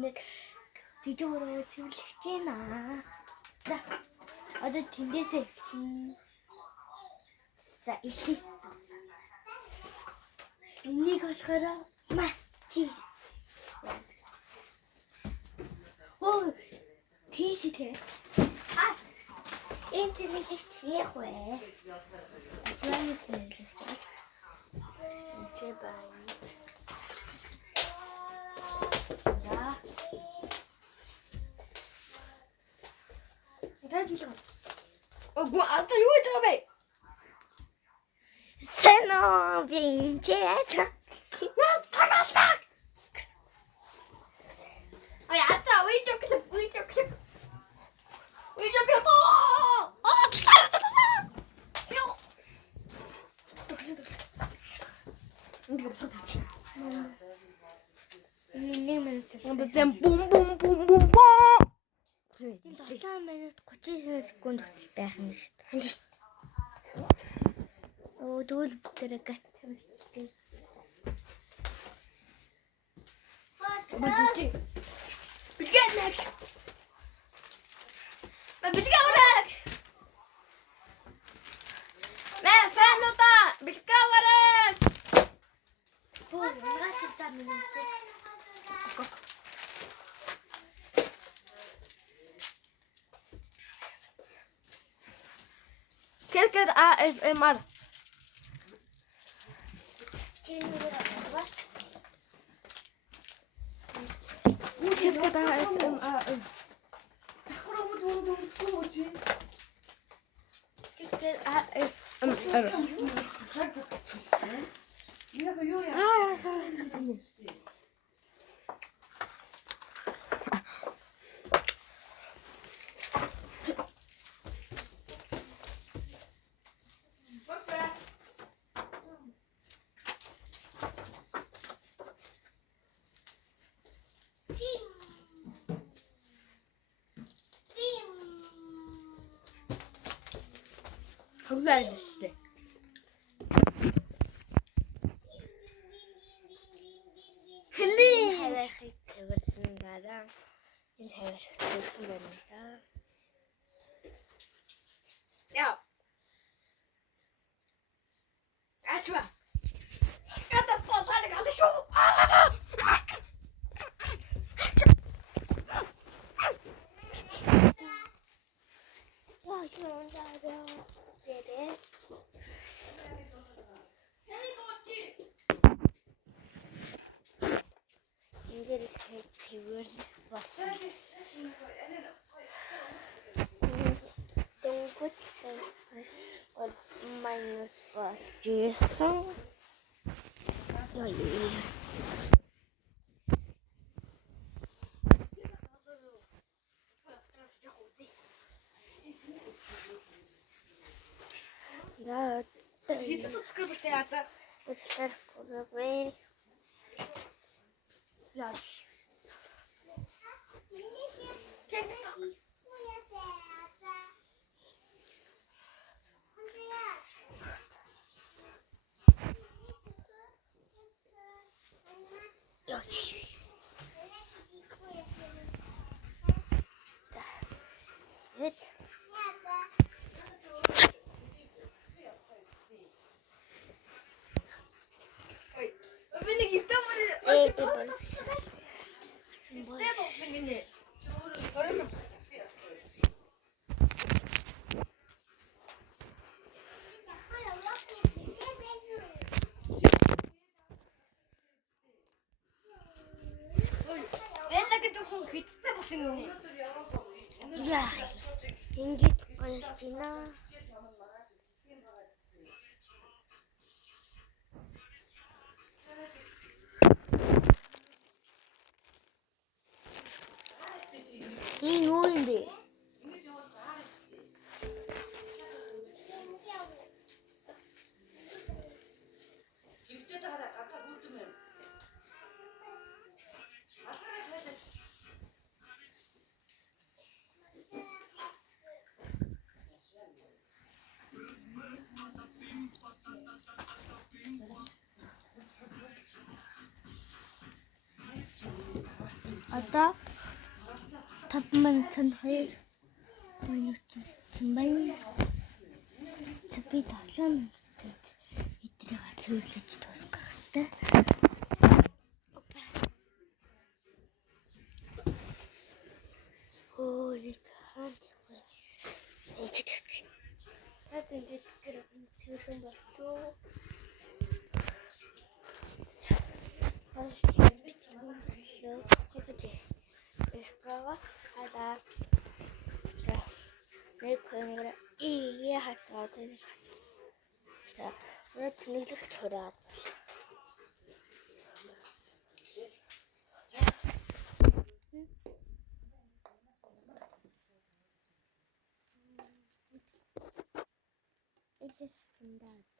Тэнд жижигөрөө цэвэрлэж байна. Одоо тэндээсээ эхэлнэ. За эхлэе. Энийг болохоор чиз. Оо тийш тий. Энэ цэвэрлэгч яах вэ? Яа цэвэрлэгч вэ? Эцэг байна. За. Тэжиж. Оо ата юу хийж байгаа бэ? Сэно винчээс. Яа тагалаа. Ой ата видео клип. Hindi ka pagkakatachi. Hindi man ito. Ang bum. Ito 7 minut 39 секунд байх юм шүү дээ. Оо дүүл бүтээрээ гат тавьчихъя. Бэлгэж. Бэлгэж. Бэлгэж. Фэнута бэлгэж. Оо яагаад ч та минут. Quelqu'un ASMR. Quelqu'un ASMR. Güzel düştü. Clean. Havayı seversin zaten. Ben havayı seversin benim de. Ya. Açma. Hadi fazla kaldı şu. Да, Где ты subscribe стоят? subscribe. Я. Я ингэж болж байна. Энэ юу юм бэ? Одоо 5 минутанд 2 минут болсон байна. Би 7 минутад эдрийг цэвэрлэж дуусгах хэрэгтэй. Нэг хаант явах вэ? Энд тавьчих. Цаад ингээд цэвэрлэн боллоо. Эскава хада нэг хөнгөр хатгаа нэг хат. За нэглэх тураад. Эцэс сундаад.